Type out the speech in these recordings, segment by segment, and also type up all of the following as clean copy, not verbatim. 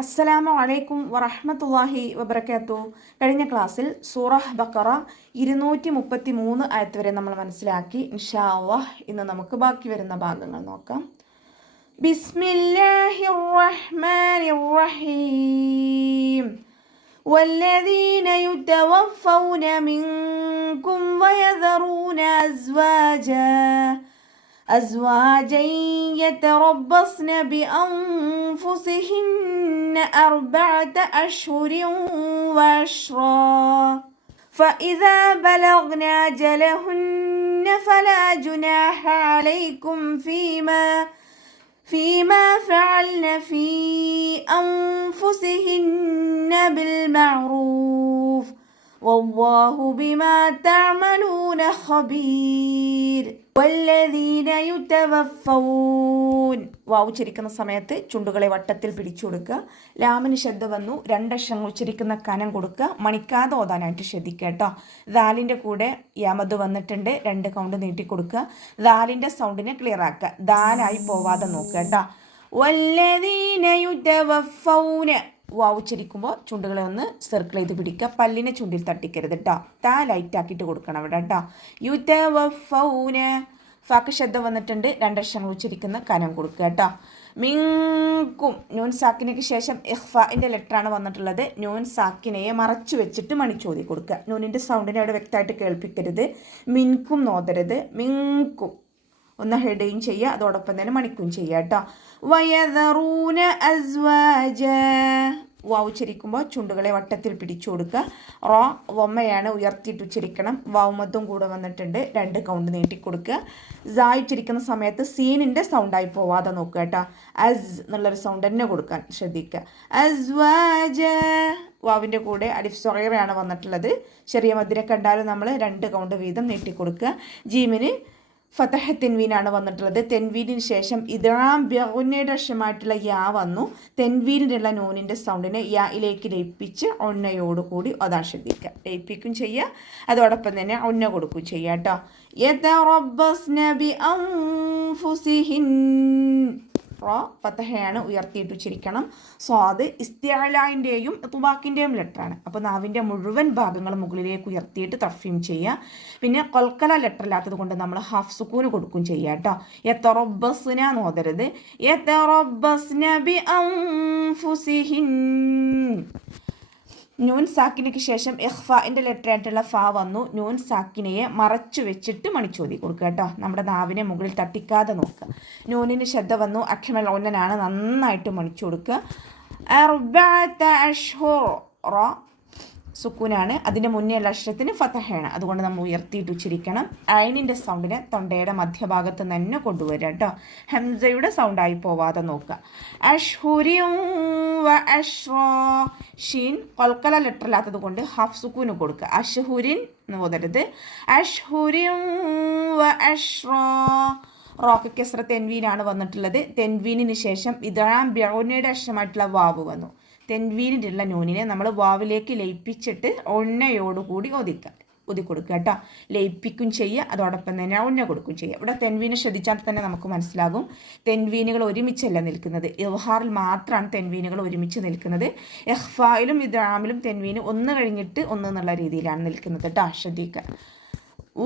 അസ്സലാമു അലൈക്കും വറഹ്മത്തുള്ളാഹി വബറകാത്തു. കഴിഞ്ഞ ക്ലാസ്സിൽ സൂറഹ് ബഖറ 233 ആയത്ത് വരെ നമ്മൾ മനസ്സിലാക്കി. ഇൻഷാ അല്ലാഹ് ഇന്ന് നമുക്ക് ബാക്കി വരുന്ന ഭാഗങ്ങൾ നോക്കാം. ബിസ്മില്ലാഹിർ റഹ്മാനിർ റഹീം. والذين يتوفون منكم ويذرون أزواجا يتربصن بأنفسهن 4 أشهر وعشرا فإذا بلغن أجلهن فلا جناح عليكم فيما فعلن في أنفسهن بالمعروف والله بما تعملون خبير. والذين يتوفون വാവ് ഉച്ചരിക്കുന്ന സമയത്ത് ചുണ്ടുകളെ വട്ടത്തിൽ പിടിച്ചു കൊടുക്കുക. ലാമിന് ശബ്ദം വന്നു, 2 അക്ഷരങ്ങൾ ഉച്ചരിക്കുന്ന കനം കൊടുക്കുക. മണിക്കാതെ ഓതാനായിട്ട് ശ്രദ്ധിക്കുക കേട്ടോ. ദാലിൻ്റെ കൂടെ യമത് വന്നിട്ടുണ്ട്, 2 കൗണ്ട് നീട്ടി കൊടുക്കുക. ദാലിൻ്റെ സൗണ്ടിനെ ക്ലിയർ ആക്കുക, ദാലായി പോവാതെ നോക്കുക കേട്ടോ. വല്ലദീന യുതവഫൗന വാവ് ഉച്ചരിക്കുമ്പോൾ ചുണ്ടുകളെ ഒന്ന് സർക്കിൾ ചെയ്ത് പിടിക്കുക, പല്ലിനെ ചുണ്ടിൽ തട്ടിക്കരുത് കേട്ടോ. താ ലൈറ്റ് ആക്കിയിട്ട് കൊടുക്കണം ഇവിടെ കേട്ടോ. യുതവഫൗന ഫാക്ക് ശബ്ദം വന്നിട്ടുണ്ട്, 2 അക്ഷരങ്ങൾ ഉച്ചരിക്കുന്ന കനം കൊടുക്കുക കേട്ടോ. മിൻകും നൂൻ സാക്കിനയ്ക്ക് ശേഷം ഇഖ്ഫാഇൻ്റെ ലെറ്ററാണ് വന്നിട്ടുള്ളത്. നൂൻ സാക്കിനയെ മറച്ചു വെച്ചിട്ട് മണിച്ചോതി കൊടുക്കുക. നൂനിൻ്റെ സൗണ്ടിനെ അവിടെ വ്യക്തമായിട്ട് കേൾപ്പിക്കരുത്. മിൻകും നോതരുത്. മിൻകും ഒന്ന് ഹെഡയും ചെയ്യുക, അതോടൊപ്പം തന്നെ മണിക്കും ചെയ്യുക കേട്ടോ. വയദറൂന അസ്വാജ വാവ് ഉച്ചരിക്കുമ്പോൾ ചുണ്ടുകളെ വട്ടത്തിൽ പിടിച്ചു കൊടുക്കുക. റോ വമ്മയാണ്, ഉയർത്തിയിട്ട് ഉച്ചരിക്കണം. വാവ് മദ്ദും കൂടെ വന്നിട്ടുണ്ട്, 2 കൗണ്ട് നീട്ടിക്കൊടുക്കുക. സായ് ഉച്ചരിക്കുന്ന സമയത്ത് സീനിൻ്റെ സൗണ്ടായി പോവാതെ നോക്കുക കേട്ടോ. അസ് എന്നുള്ളൊരു സൗണ്ട് തന്നെ കൊടുക്കാൻ ശ്രദ്ധിക്കുക. അസ്വാജ വാവിൻ്റെ കൂടെ അലിഫ് സ്വഗീറയാണ് വന്നിട്ടുള്ളത്. ചെറിയ മദ്ദിനെ കണ്ടാലും നമ്മൾ 2 കൗണ്ട് വീതം നീട്ടിക്കൊടുക്കുക. ജീമിന് ഫതഹ തെൻവീനാണ് വന്നിട്ടുള്ളത്. തെൻവീനിന് ശേഷം ഇദ്ഗാം ബിഗുന്നയുടെ അക്ഷരമായിട്ടുള്ള യാ വന്നു. തെൻവീനിലുള്ള നൂനിൻ്റെ സൗണ്ടിനെ യായിലേക്ക് ലയിപ്പിച്ച് ഒന്നയോടുകൂടി അതാണ് ശ്രദ്ധിക്കുക. ലയിപ്പിക്കും ചെയ്യുക, അതോടൊപ്പം തന്നെ ഒന്ന കൊടുക്കുകയും ചെയ്യുക കേട്ടോ. യതറബ്ബസ്ന ബിഅൻഫുസിഹിൻ റോ ഫതഹയാണ്, ഉയർത്തിയിട്ട് ഉച്ചരിക്കണം. സ്വാദ് ഇസ്തിഅലാൻ്റെയും തുബാക്കിൻ്റെയും ലെറ്ററാണ്. അപ്പോൾ നാവിൻ്റെ മുഴുവൻ ഭാഗങ്ങൾ മുകളിലേക്ക് ഉയർത്തിയിട്ട് തർഫീം ചെയ്യുക. പിന്നെ കൊൽക്കല ലെറ്റർ ഇല്ലാത്തത് കൊണ്ട് നമ്മൾ ഹാഫ് സുക്കൂന് കൊടുക്കും ചെയ്യുക കേട്ടോ. യതറബ്ബസ്ന നോതരുത്. യതറബ്ബസ്ന ബിഅൻഫുസിഹിൻ നൂൻ സാക്കിനയ്ക്ക് ശേഷം ഇഖ്ഫാഇൻ്റെ ലെറ്റർ ആയിട്ടുള്ള ഫാ വന്നു. നൂൻ സാക്കിനയെ മറച്ചു വെച്ചിട്ട് മണിച്ചോതി കൊടുക്കുക കേട്ടോ. നമ്മുടെ നാവിനെ മുകളിൽ തട്ടിക്കാതെ നോക്കുക. നൂനിന് ശബ്ദം വന്നു, അഖ്മൽ ഒന്നനാണ്, നന്നായിട്ട് മണിച്ചു കൊടുക്കുക. 4 അഷ്ഹുർ റോ സുക്കൂനാണ്, അതിൻ്റെ മുന്നേ ഉള്ള അക്ഷരത്തിന് ഫതഹയാണ്, അതുകൊണ്ട് നമ്മൾ ഉയർത്തിയിട്ട് ഉച്ചരിക്കണം. ഐനിൻ്റെ സൗണ്ടിനെ തൊണ്ടയുടെ മധ്യഭാഗത്ത് തന്നെ കൊണ്ടുവരിക കേട്ടോ. ഹംസയുടെ സൗണ്ടായി പോവാതെ നോക്കുക. അഷ്ഹുരിൻ വ അഷ്റാ ഷീൻ കൊൽക്കല ലെറ്റർ ഇല്ലാത്തത് കൊണ്ട് ഹാഫ് സുക്കൂന് കൊടുക്കുക. അഷ്ഹുരിൻ എന്ന് പോതരുത്. അഷ്ഹുരിൻ വ അഷ്റാ റോക്ക് കെസ്ര തെൻവീനാണ് വന്നിട്ടുള്ളത്. തെൻവീനിന് ശേഷം ഇദ്ഗാം ബിഗുന്നയുടെ അക്ഷരമായിട്ടുള്ള വാവ് വന്നു. തെൻവീനിലുള്ള നൂനിനെ നമ്മൾ വാവിലേക്ക് ലയിപ്പിച്ചിട്ട് ഒന്നയോടുകൂടി ഒതുക്കൊടുക്കുക കേട്ടോ. ലയിപ്പിക്കും ചെയ്യുക, അതോടൊപ്പം തന്നെ ഒന്ന കൊടുക്കും ചെയ്യുക. ഇവിടെ തെൻവീനെ ശ്രദ്ധിച്ചാൽ തന്നെ നമുക്ക് മനസ്സിലാകും, തെൻവീനുകൾ ഒരുമിച്ചല്ല നിൽക്കുന്നത്. ഇൽഹാറിൽ മാത്രമാണ് തെൻവീനുകൾ ഒരുമിച്ച് നിൽക്കുന്നത്. ഇഖ്ഫായിലും ഇദ്ഗാമിലും തെൻവീന് ഒന്ന് കഴിഞ്ഞിട്ട് ഒന്ന് എന്നുള്ള രീതിയിലാണ് നിൽക്കുന്നത് കേട്ടോ. ശ്രദ്ധിക്കുക.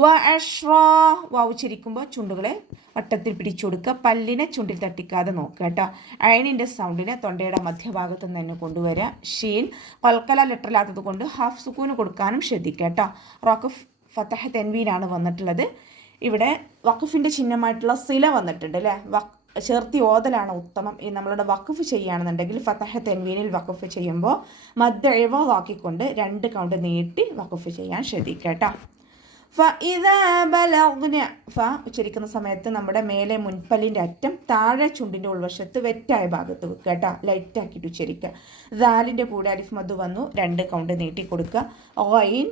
വ അഷ്റാ വാവ് ഉച്ചരിക്കുമ്പോൾ ചുണ്ടുകളെ വട്ടത്തിൽ പിടിച്ചു കൊടുക്കുക, പല്ലിനെ ചുണ്ടിൽ തട്ടിക്കാതെ നോക്കുക കേട്ടോ. ഐനിൻ്റെ സൗണ്ടിനെ തൊണ്ടയുടെ മധ്യഭാഗത്ത് തന്നെ കൊണ്ടുവരിക. ഷീൻ കൊൽക്കല ലെറ്റർ ഇല്ലാത്തത് കൊണ്ട് ഹാഫ് സുക്കൂന് കൊടുക്കാനും ശ്രദ്ധിക്കുക കേട്ടോ. റോക്ക് ഫതഹ തെൻവീനാണ് വന്നിട്ടുള്ളത്. ഇവിടെ വഖഫിൻ്റെ ചിഹ്നമായിട്ടുള്ള സില വന്നിട്ടുണ്ട് അല്ലേ. ചേർത്തി ഓതലാണ് ഉത്തമം. ഈ നമ്മളുടെ വഖഫ് ചെയ്യുകയാണെന്നുണ്ടെങ്കിൽ ഫതഹ തെൻവീനിൽ വഖഫ് ചെയ്യുമ്പോൾ മദ് ഇവദാക്കിക്കൊണ്ട് 2 കൗണ്ട് നീട്ടി വഖഫ് ചെയ്യാൻ ശ്രദ്ധിക്കുക കേട്ടോ. ഫ ഉച്ചരിക്കുന്ന സമയത്ത് നമ്മുടെ മേലെ മുൻപല്ലിൻ്റെ അറ്റം താഴെ ചുണ്ടിൻ്റെ ഉൾവശത്ത് വെറ്റായ ഭാഗത്ത് വെക്കുക കേട്ടോ. ലൈറ്റാക്കിയിട്ട് ഉച്ചരിക്കുക. ദാലിൻ്റെ കൂടെ അലിഫ് മദ് വന്നു, 2 കൗണ്ട് നീട്ടി കൊടുക്കുക. ഗൈൻ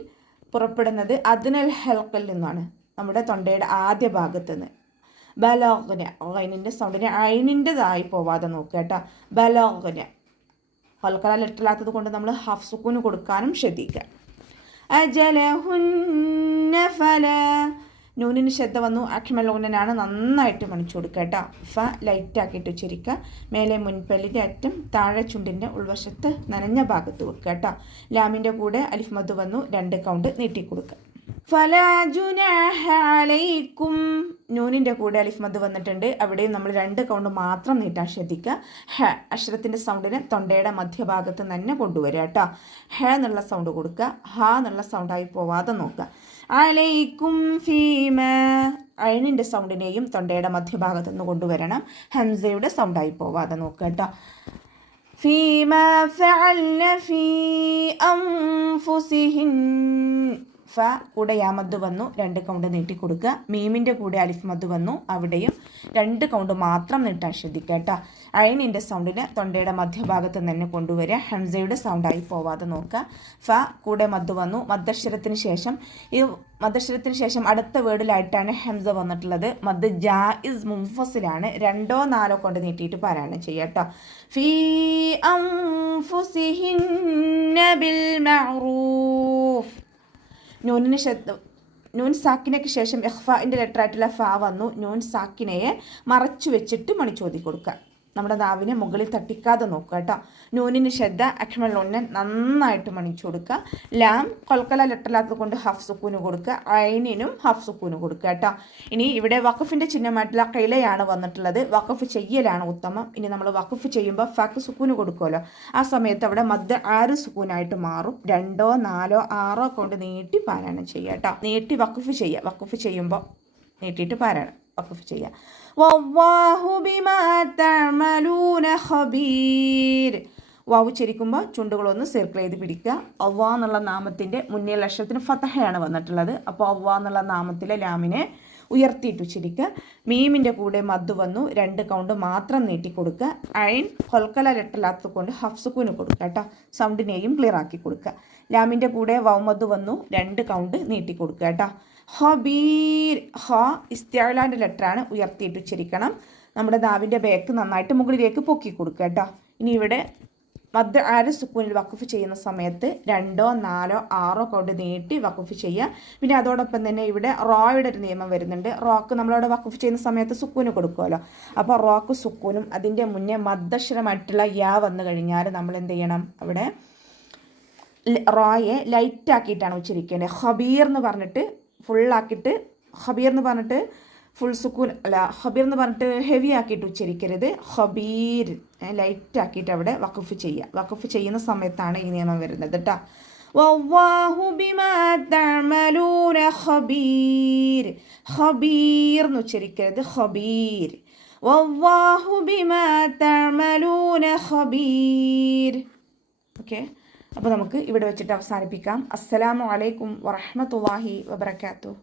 പുറപ്പെടുന്നത് അദ്നൽ ഹൽഖിൽ നിന്നാണ്, നമ്മുടെ തൊണ്ടയുടെ ആദ്യ ഭാഗത്ത് നിന്ന്. ബലഗ്ന ഗൈനിൻ്റെ സൗണ്ടിനെ ഐനിൻ്റെതായി പോവാതെ നോക്കുക കേട്ടോ. ബലഗ്ന ഹൽക്കല ലെറ്റർ ഇല്ലാത്തത് കൊണ്ട് നമ്മൾ ഹാഫ് സുക്കൂന് കൊടുക്കാനും ശ്രദ്ധിക്കുക. അജലഹുന്ന ഫല നൂനിന് ശബ്ദം വന്നു അഖ്മലൂനനാണ് നന്നായിട്ട് മണിച്ചു കൊടുക്കുക കേട്ടോ. ഫ ലൈറ്റാക്കിയിട്ട് ഉച്ചരിക്കുക. മേലെ മുൻപല്ലിൻ്റെ അറ്റം താഴെ ചുണ്ടിൻ്റെ ഉൾവശത്ത് നനഞ്ഞ ഭാഗത്ത് വെക്കുക കേട്ടോ. ലാമിൻ്റെ കൂടെ അലിഫ് മദ് വന്നു 2 കൗണ്ട് നീട്ടിക്കൊടുക്കുക. ഫലാ ജുനാഹ അലൈക്കും നൂനിൻ്റെ കൂടെ അലിഫ് മദ് വന്നിട്ടുണ്ട്. അവിടെയും നമ്മൾ 2 കൗണ്ട് മാത്രം നീട്ടാൻ ശ്രദ്ധിക്കുക. ഹ അക്ഷരത്തിൻ്റെ സൗണ്ടിനെ തൊണ്ടയുടെ മധ്യഭാഗത്ത് തന്നെ കൊണ്ടുവരിക കേട്ടോ. ഹ എന്നുള്ള സൗണ്ട് കൊടുക്കുക. ഹ എന്നുള്ള സൗണ്ടായി പോവാതെ നോക്കുക. അലൈക്കും ഫീമ അയണിൻ്റെ സൗണ്ടിനെയും തൊണ്ടയുടെ മധ്യഭാഗത്ത് നിന്ന് കൊണ്ടുവരണം. ഹംസയുടെ സൗണ്ടായി പോവാതെ നോക്കുക കേട്ടോ. ഫീമ ഫഅൽന ഫീ അൻഫുസിഹിൻ ഫ കൂടെ യാമദ് വന്നു 2 കൗണ്ട് നീട്ടി കൊടുക്കുക. മീമിൻ്റെ കൂടെ അലിഫ് മദ് വന്നു. അവിടെയും 2 കൗണ്ട് മാത്രം നീട്ടാൻ ശ്രദ്ധിക്കുക കേട്ടോ. അയനിൻ്റെ സൗണ്ടിന് തൊണ്ടയുടെ മധ്യഭാഗത്ത് തന്നെ കൊണ്ടുവരിക. ഹംസയുടെ സൗണ്ടായി പോവാതെ നോക്കുക. ഫ കൂടെ മദ് വന്നു. മദ്ദക്ഷരത്തിന് ശേഷം അടുത്ത വേർഡിലായിട്ടാണ് ഹംസ വന്നിട്ടുള്ളത്. മദ് ജായിസ് മുൻഫസിലാണ്. 2 4 കൊണ്ട് നീട്ടിയിട്ട് പാരായണം ചെയ്യുക കേട്ടോ. ഫീ അൻഫുസിഹിന്ന ബിൽ മഅറൂഫ് നൂൻ സാക്കിനയ്ക്ക് ശേഷം ഇഖ്ഫാഇൻ്റെ ലെറ്ററായിട്ടുള്ള ഫ വന്നു. നൂൻ സാക്കിനയെ മറച്ചു വെച്ചിട്ട് മണിച്ചോതി കൊടുക്കുക. നമ്മുടെ നാവിനെ മുകളിൽ തട്ടിക്കാതെ നോക്കുക കേട്ടോ. നൂനിന് ശബ്ദ അഖ്മലുന്നൻ നന്നായിട്ട് മണിച്ചു കൊടുക്കുക. ലാം കൊൽക്കല ലെറ്ററിലാത്തത് കൊണ്ട് ഹഫ് സുക്കൂന് കൊടുക്കുക. ഐനിനും ഹഫ് സുക്കൂന് കൊടുക്കുക കേട്ടോ. ഇനി ഇവിടെ വഖഫിൻ്റെ ചിഹ്നമായിട്ടുള്ള ഖിലയാണ് വന്നിട്ടുള്ളത്. വഖഫ് ചെയ്യലാണ് ഉത്തമം. ഇനി നമ്മൾ വഖഫ് ചെയ്യുമ്പോൾ ഫക്ക് സുക്കൂന് കൊടുക്കുമല്ലോ. ആ സമയത്ത് അവിടെ മദ് 6 സുക്കൂനായിട്ട് മാറും. 2 4 6 കൊണ്ട് നീട്ടി പാരായണം ചെയ്യുക കേട്ടോ. നീട്ടി വഖഫ് ചെയ്യുക. വഖഫ് ചെയ്യുമ്പോൾ നീട്ടിയിട്ട് പാരായണം വഖഫ് ചെയ്യുക. വല്ലാഹു ബിമാ തഅമലൂന ഖബീർ വാവ് ഉച്ചരിക്കുമ്പോൾ ചുണ്ടുകളൊന്ന് സർക്കിൾ ചെയ്ത് പിടിക്കുക. അള്ളാ എന്നുള്ള നാമത്തിൻ്റെ മുന്നിൽ അക്ഷരത്തിന് ഫതഹയാണ് വന്നിട്ടുള്ളത്. അപ്പോൾ അള്ളാ എന്നുള്ള നാമത്തിലെ ലാമിനെ ഉയർത്തിയിട്ട് ഉച്ചരിക്കുക. മീമിൻ്റെ കൂടെ മദ് വന്നു. 2 കൗണ്ട് മാത്രം നീട്ടിക്കൊടുക്കുക. ഐൻ ഹൊൽക്കല ലെറ്ററിലാത്തത് കൊണ്ട് ഹഫ്സുക്കൂന് കൊടുക്കുക കേട്ടോ. സൗണ്ടിനെയും ക്ലിയർ ആക്കി കൊടുക്കുക. ലാമിൻ്റെ കൂടെ വൗമദ് വന്നു. 2 കൗണ്ട് നീട്ടിക്കൊടുക്കുക കേട്ടോ. ഹബീർ ഹ ഇസ്തിഅലാൻ്റെ ലെറ്ററാണ്. ഉയർത്തിയിട്ട് ഉച്ചരിക്കണം. നമ്മുടെ നാവിൻ്റെ ബേക്ക് നന്നായിട്ട് മുകളിലേക്ക് പൊക്കി കൊടുക്കുക കേട്ടോ. ഇനി ഇവിടെ മദ് 6 സുക്കൂനിൽ വഖഫ് ചെയ്യുന്ന സമയത്ത് 2 4 6 കൊണ്ട് നീട്ടി വഖഫ് ചെയ്യുക. പിന്നെ അതോടൊപ്പം തന്നെ ഇവിടെ റോയുടെ ഒരു നിയമം വരുന്നുണ്ട്. റോക്ക് നമ്മളവിടെ വഖഫ് ചെയ്യുന്ന സമയത്ത് സുക്കൂന് കൊടുക്കുമല്ലോ. അപ്പോൾ റോക്ക് സുക്കൂനും അതിൻ്റെ മുന്നേ മദ്ദക്ഷരമായിട്ടുള്ള യാ വന്നു കഴിഞ്ഞാൽ നമ്മൾ എന്ത് ചെയ്യണം? അവിടെ റോയെ ലൈറ്റാക്കിയിട്ടാണ് ഉച്ചരിക്കേണ്ടത്. ഖബീർ എന്ന് പറഞ്ഞിട്ട് ഫുള്ളാക്കിയിട്ട് ഖബീർ എന്ന് പറഞ്ഞിട്ട് ഫുൾ സുക്കൂൻ അല്ല, ഖബീർ എന്ന് പറഞ്ഞിട്ട് ഹെവി ആക്കിയിട്ട് ഉച്ചരിക്കരുത്. ഖബീർ ലൈറ്റാക്കിയിട്ട് അവിടെ വഖഫ് ചെയ്യുക. വഖഫ് ചെയ്യുന്ന സമയത്താണ് ഈ നിയമം വരുന്നത് കേട്ടോ. വല്ലാഹു ബിമാ തഅമലൂന ഖബീർ ഖബീർ എന്ന് ഉച്ചരിക്കരുത്. ഖബീർ വല്ലാഹു ബിമാ തഅമലൂന ഖബീർ. ഓക്കെ, അപ്പോൾ നമുക്ക് ഇവിടെ വെച്ചിട്ട് അവസാനിപ്പിക്കാം. അസ്സലാമു അലൈക്കും വറഹ്മത്തുള്ളാഹി വബറകാതുഹു.